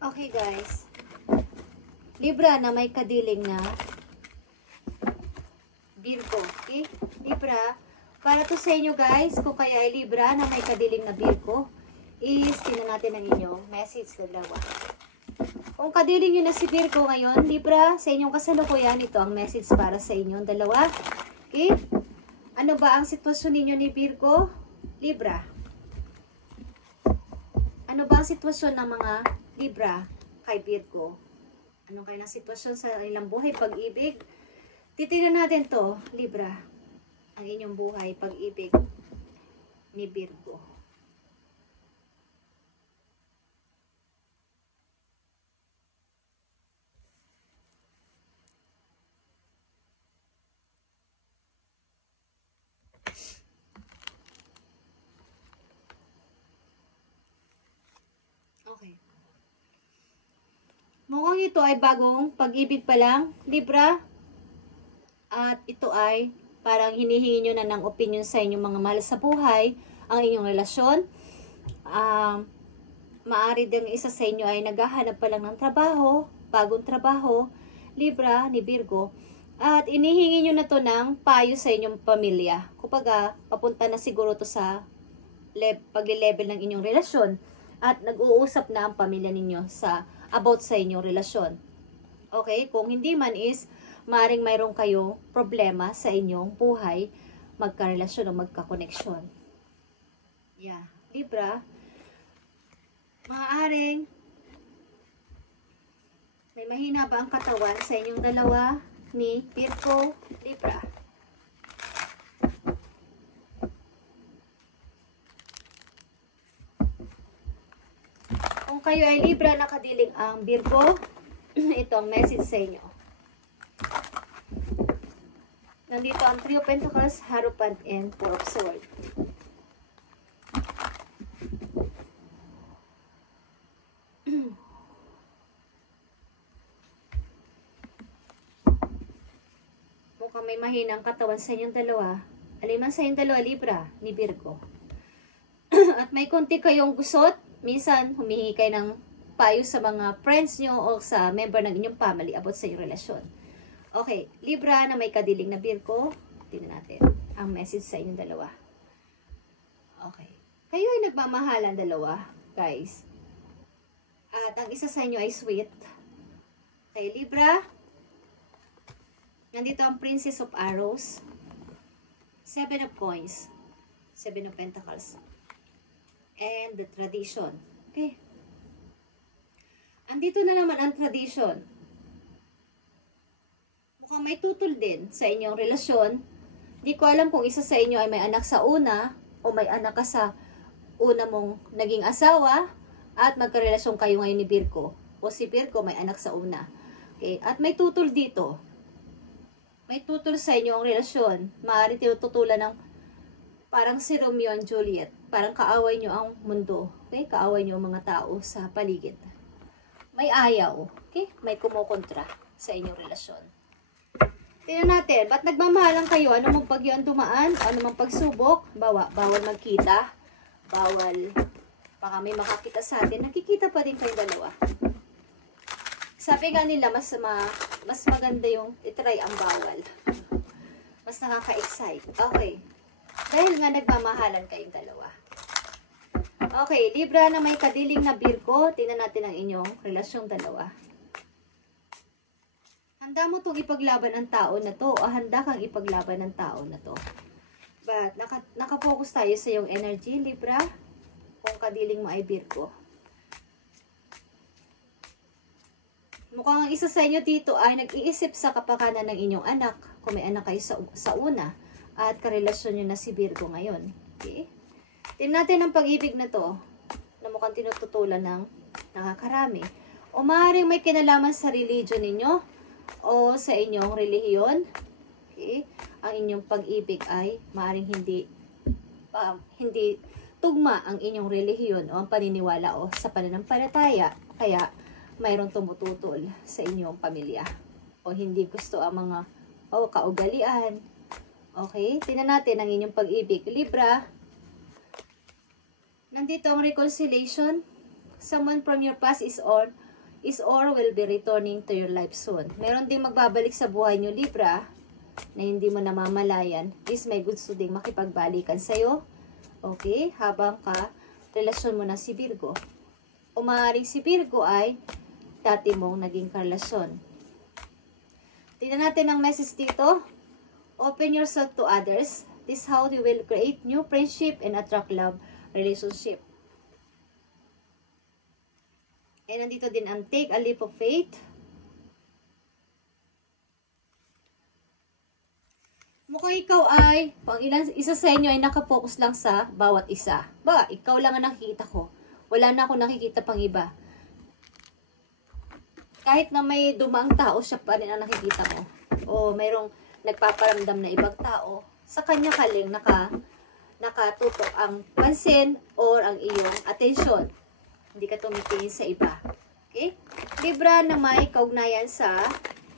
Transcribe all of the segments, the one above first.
Okay guys, Libra na may kadiling na Virgo, okay? Libra, para to sa inyo guys, kung kaya ay Libra na may kadiling na Virgo, is tingnan natin ang inyong message na dalawa. Kung kadiling nyo na si Virgo ngayon, Libra, sa inyong kasalukuyan, ito ang message para sa inyong dalawa. Okay? Ano ba ang sitwasyon ninyo ni Virgo? Libra. Ano ba ang sitwasyon ng mga Libra kay Virgo? Ano kaya ng sitwasyon sa ilang buhay, pag-ibig? Titignan natin to, Libra. Ang inyong buhay, pag-ibig ni Virgo. Okay. Mukhang ito ay bagong pag-ibig pa lang, Libra. At ito ay parang hinihingi nyo na ng opinion sa inyong mga mahal sa buhay, ang inyong relasyon. Maaari din isa sa inyo ay naghahanap pa lang ng trabaho, bagong trabaho, Libra ni Virgo. At inihingi nyo na to ng payo sa inyong pamilya. Kumbaga, papunta na siguro to sa pag-level ng inyong relasyon. At nag-uusap na ang pamilya ninyo about sa inyong relasyon. Okay? Kung hindi man is, maaaring mayroon kayong problema sa inyong buhay, magkarelasyon o magkakoneksyon. Yeah. Libra, maaaring may mahina ba ang katawan sa inyong dalawa ni Virgo, Libra? Kung kayo ay Libra, nakadiling ang Virgo, ito ang message sa inyo. Nandito ang Three of Pentacles, Hierophant, and Four of Swords. Mukhang may mahinang katawan sa inyong dalawa. Aliman sa inyong dalawa, Libra, ni Virgo. At may konti kayong gusot. Minsan, humihingi kayo ng payo sa mga friends nyo o sa member ng inyong family about sa inyong relasyon. Okay, Libra na may kadiling na Virgo. Tingnan natin ang message sa inyong dalawa. Okay. Kayo ay nagmamahalan dalawa, guys. At ang isa sa inyo ay sweet. Okay, Libra. Nandito ang Princess of Arrows. Seven of Coins. Seven of Pentacles. And the tradition. Okay. Andito na naman ang tradition. Mukhang may tutol din sa inyong relasyon. Di ko alam kung isa sa inyo ay may anak sa una o may anak ka sa una mong naging asawa at magkarelasyon kayo ngayon ni Virgo. O si Virgo may anak sa una. Okay. At may tutol dito. May tutol sa inyong relasyon. Maaari tinututulan ng parang si Romeo and Juliet. Parang kaaway nyo ang mundo. Okay? Kaaway nyo ang mga tao sa paligid. May ayaw. Okay? May kumukontra sa inyong relasyon. Tingnan natin. Ba't nagmamahalan kayo? Ano mong bagyo ang dumaan? Ano mong pagsubok? Bawal magkita. Bawal. Baka may makakita sa atin. Nakikita pa din kayo dalawa. Sabi nga nila, mas maganda yung itry ang bawal. Mas nakaka-excite. Okay. Dahil nga nagmamahalan kayong dalawa. Okay, Libra na may kadiling na Virgo, tingnan natin ang inyong relasyong dalawa. Handa mo itong ipaglaban ang tao na to o handa kang ipaglaban ng tao na to. But nakafocus tayo sa iyong energy, Libra, kung kadiling mo ay Virgo. Mukhang ang isa sa inyo dito ay nag-iisip sa kapakanan ng inyong anak, kung may anak kayo sa una, at karelasyon nyo na si Virgo ngayon. Okay? Tingnan natin ang pag-ibig na to, na mukhang tinututulan ng nakakarami. O maaaring may kinalaman sa religion ninyo, o sa inyong relihiyon. Okay? Ang inyong pag-ibig ay maaaring hindi tugma ang inyong relihiyon o ang paniniwala o sa pananampalataya. Kaya mayroong tumututol sa inyong pamilya. O hindi gusto ang mga kaugalian. Okay? Tingnan natin ang inyong pag-ibig. Libra, nandito ang reconciliation. Someone from your past is is or will be returning to your life soon. Meron ding magbabalik sa buhay nyo, Libra, na hindi mo namamalayan. Is may gusto ding makipagbalikan sa'yo. Okay? Habang relasyon mo na si Virgo. O maaaring si Virgo ay dati mong naging karelasyon. Tingnan natin ang message dito. Open yourself to others. This is how you will create new friendship and attract love relationship. And nandito din ang take a leap of faith. Mukhang ikaw ay, isa sa inyo ay nakapokus lang sa bawat isa. Ba, ikaw lang ang nakikita ko. Wala na ako nakikita pang iba. Kahit na may dumaang tao, siya pa rin ang nakikita mo. O mayroong nagpaparamdam na ibang tao, sa kanya kaling nakatutok ang pansin or ang iyong atensyon. Hindi ka tumitingin sa iba. Okay? Libra na may kaugnayan sa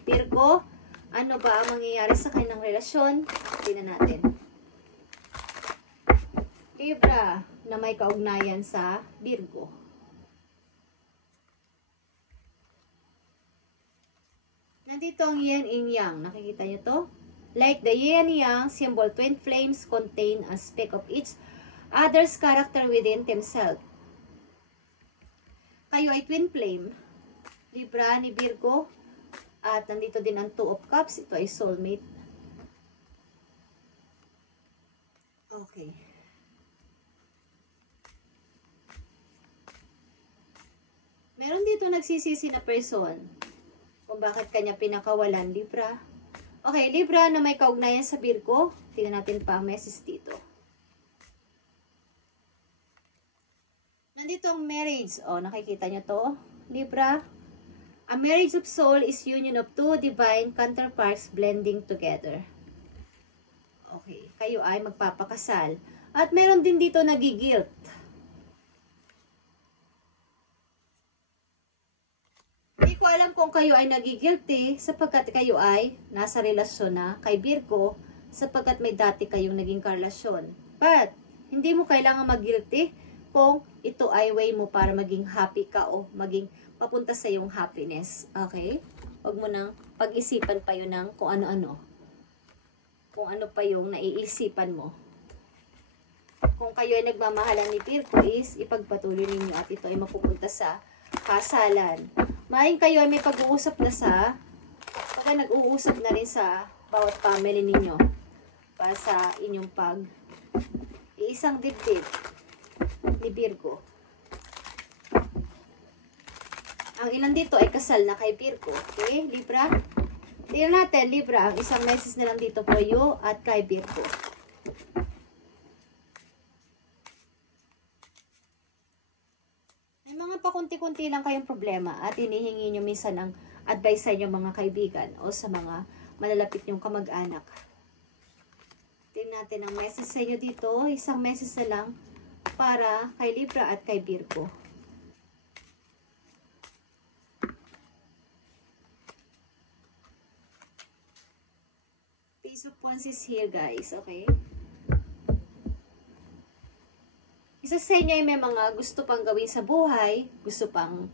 Virgo. Ano ba ang mangyayari sa kanilang relasyon? Tingnan natin. Libra na may kaugnayan sa Virgo. Nandito ang yin and yang. Nakikita nyo to? Like the yin and yang symbol, twin flames contain a speck of each other's character within themselves. Kayo ay twin flame, Libra ni Virgo, at nandito din ang Two of Cups, ito ay soulmate. Okay. Meron dito nagsisisi na person kung bakit kanya pinakawalan, Libra. Okay, Libra na may kaugnayan sa Virgo, tingnan natin pa ang message dito. Nandito ang marriage. O, nakikita nyo to? Libra. A marriage of soul is union of two divine counterparts blending together. Okay. Kayo ay magpapakasal. At meron din dito nagigilt. Hindi ko alam kung kayo ay nagigilty sapagkat kayo ay nasa relasyon na kay Virgo sapagkat may dati kayong naging karelasyon. But, hindi mo kailangan mag-guilty kung ito ay way mo para maging happy ka o maging papunta sa iyong happiness. Okay? Huwag mo nang pag-isipan pa yun ng kung ano-ano. Kung ano pa yung naiisipan mo. Kung kayo ay nagmamahalan ni Virgo is ipagpatuloy ninyo at ito ay mapupunta sa kasalan. Maaaring kayo ay may pag-uusap na pagka nag-uusap na rin sa bawat family ninyo para sa inyong iisang dibdib ni Virgo. Ang ilan dito ay kasal na kay Virgo. Okay, Libra? Tingnan natin, Libra, ang isang message na lang dito for you at kay Virgo. May mga pakunti-kunti lang kayong problema at hinihingi nyo minsan ang advice sa inyong mga kaibigan o sa mga malalapit nyong kamag-anak. Tingnan natin ang message sa inyo dito. Isang message na lang para kay Libra at kay Virgo. Page of Wands is here, guys. Okay? Isa sa inyo ay may mga gusto pang gawin sa buhay, gusto pang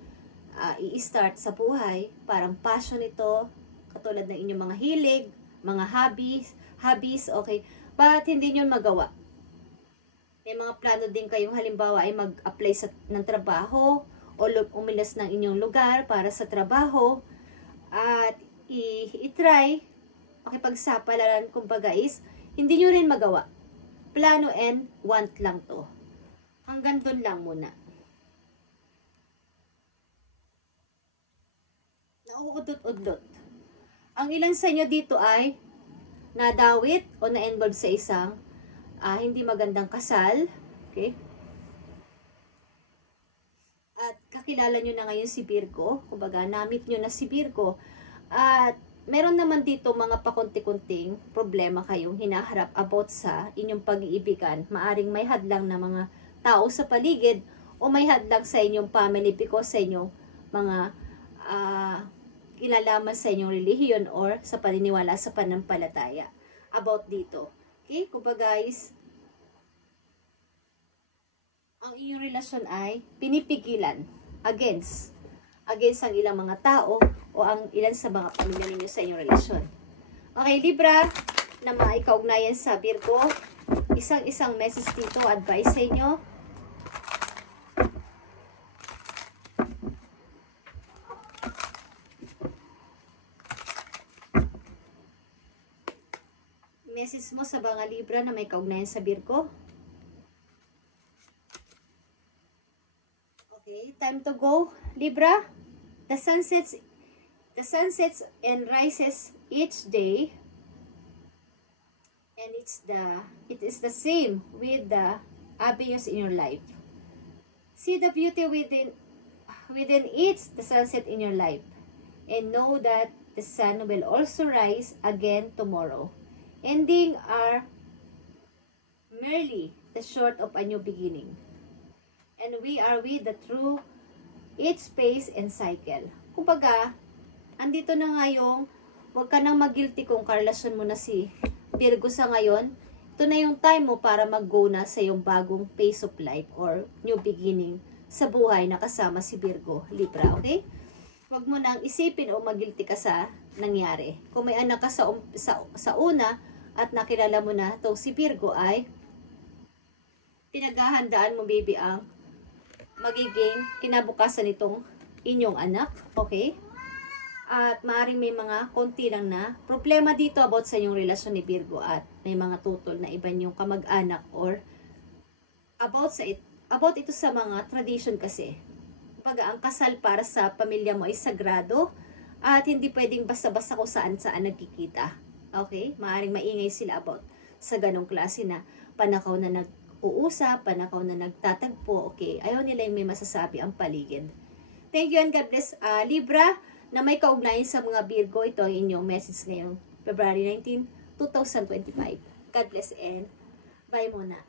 i-start sa buhay, parang passion ito, katulad ng inyong mga hilig, mga hobbies, okay? But hindi nyo magawa. May mga plano din kayong halimbawa ay mag-apply ng trabaho o umilas ng inyong lugar para sa trabaho at i-try makipagsapalaran kumbaga is hindi nyo rin magawa. Plano and want lang to. Hanggang doon lang muna. Nauudot-udot. Ang ilan sa inyo dito ay nadawit o na-involve sa isang hindi magandang kasal. Okay? At kakilala nyo na ngayon si Virgo. Kumbaga, na-meet nyo na si Virgo. At meron naman dito mga pakunti-kunting problema kayong hinaharap about sa inyong pag-iibigan. Maaring may hadlang na mga tao sa paligid o may hadlang sa inyong family because sa inyong mga kilalaman sa inyong relihiyon or sa paniniwala sa panampalataya. About dito. Okay? Kumbaga guys, ang inyong relasyon ay pinipigilan against against ang ilang mga tao o ang ilan sa mga pamilya ninyo sa inyong relasyon. Okay, Libra, na maikaugnayan sa Virgo, isang message dito, advice sa inyo. Message mo sa mga Libra na may kaugnayan sa Virgo. Okay, time to go, Libra. The sun sets and rises each day, and it is the same with the avenues in your life. See the beauty within each the sunset in your life, and know that the sun will also rise again tomorrow. Ending are merely the short of a new beginning, and we are with the true each space and cycle. Kumbaga, andito na nga yung huwag ka nang mag-guilty kung karelasyon mo na si Virgo sa ngayon. Ito na yung time mo para mag-go na sa yung bagong phase of life or new beginning sa buhay na kasama si Virgo, Libra, okay? Huwag mo nang isipin o mag-guilty ka sa nangyari. Kung may anak ka sa una at nakilala mo na itong si Virgo, ay pinaghahandaan mo, baby, ang magiging kinabukasan nitong inyong anak, okay? At maaaring may mga konti lang na problema dito about sa inyong relasyon ni Virgo at may mga tutol na iba niyong kamag-anak or about ito sa mga tradition kasi. Kapag ang kasal para sa pamilya mo ay sagrado at hindi pwedeng basta-basta kung saan-saan nagkikita. Okay? Maaaring maingay sila about sa ganong klase na panakaw na nag-uusap, panakaw na nagtatagpo, okay? Ayaw nila yung may masasabi ang paligid. Thank you and God bless, Libra, na may kaugnayan sa mga Virgo. Ito ang inyong message ngayong February 19, 2025. God bless and bye muna.